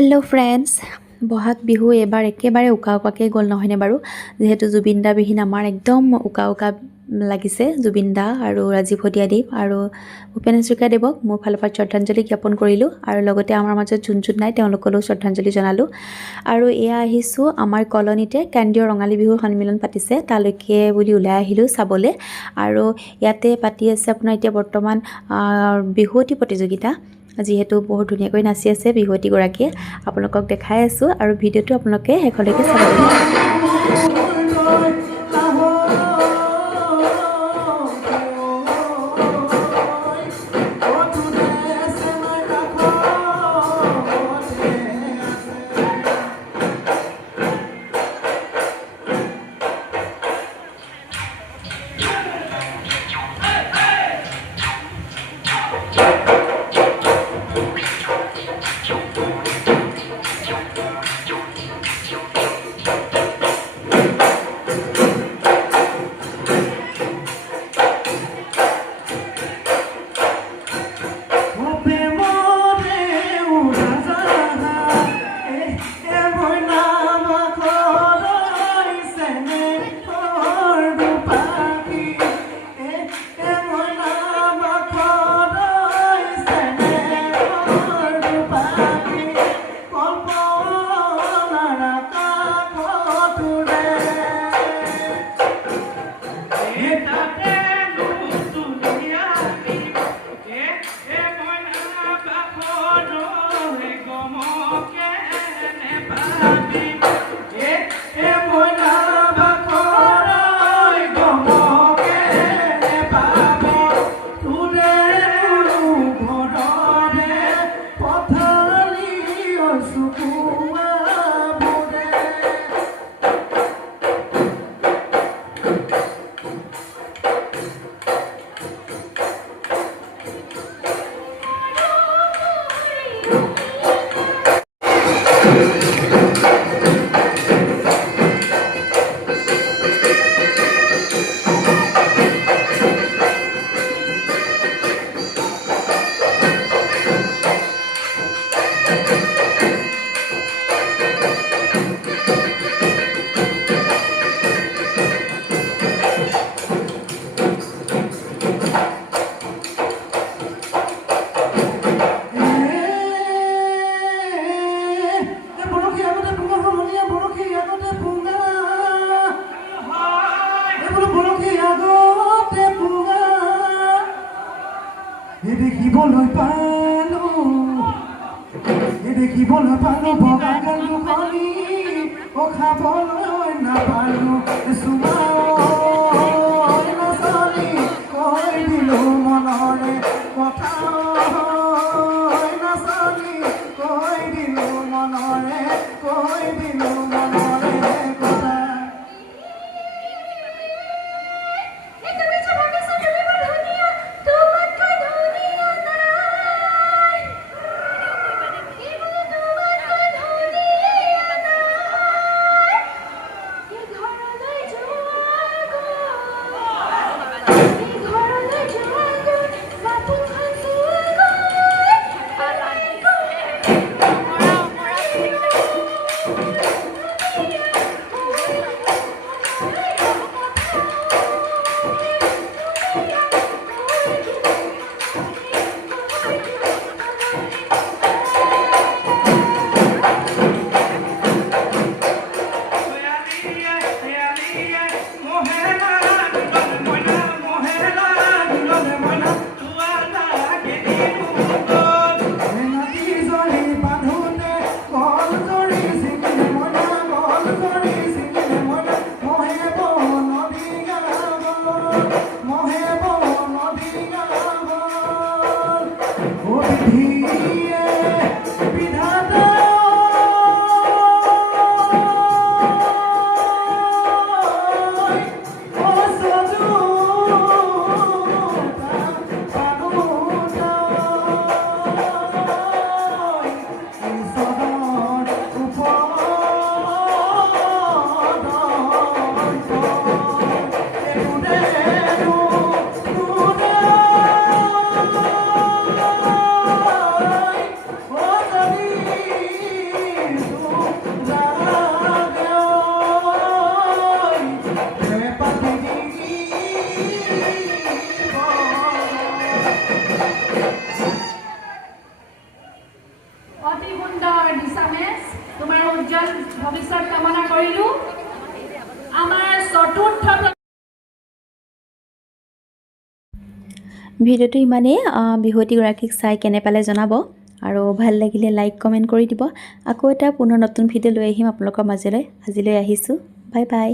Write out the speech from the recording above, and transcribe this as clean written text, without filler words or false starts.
Hello' friends, Bohag Bihu এইবাৰ একেবাৰে উকা উকাকৈ গ'ল নহয়নে বাৰু। যিহেতু জুবিন দা বিহীন আমাৰ একদম উকা উকা লাগিছে। জুবিন দা আৰু ৰাজীৱ হদিয়াদেৱ আৰু ভূপেন হাজৰিকাদেৱক মোৰ ফালৰ পৰা শ্ৰদ্ধাঞ্জলি জ্ঞাপন কৰিলোঁ আৰু লগতে আমাৰ মাজত যোন যোন নাই তেওঁলোকলৈও শ্ৰদ্ধাঞ্জলি জনালোঁ। আৰু এয়া আহিছোঁ আমাৰ কলনীতে কেন্দ্ৰীয় ৰঙালী বিহুৰ সন্মিলন পাতিছে তালৈকে বুলি ওলাই আহিলোঁ চাবলৈ। আৰু ইয়াতে পাতি আছে আপোনাৰ এতিয়া বৰ্তমান বিহুৱতী প্ৰতিযোগিতা। যিহেতু বহুত ধুনীয়াকৈ নাচি আছে বিহুৱতীগৰাকীয়ে, আপোনালোকক দেখাই আছোঁ আৰু ভিডিঅ'টো আপোনালোকে শেষলৈকে চাবলৈ। দেখিবলৈ পালো বগাগাল দুখনি খাবলৈ নাপালো নাচনি কৈ দিলো মনৰে কথা নাচনি কৈ দিলো মনৰে কথা। ভিডিঅ'টো ইমানেই বিহুৱতীগৰাকীক চাই কেনে পালে জনাব আৰু ভাল লাগিলে লাইক কমেণ্ট কৰি দিব আকৌ এটা পুনৰ নতুন ভিডিঅ' লৈ আহিম আপোনালোকৰ মাজলৈ আজিলৈ আহিছোঁ বাই বাই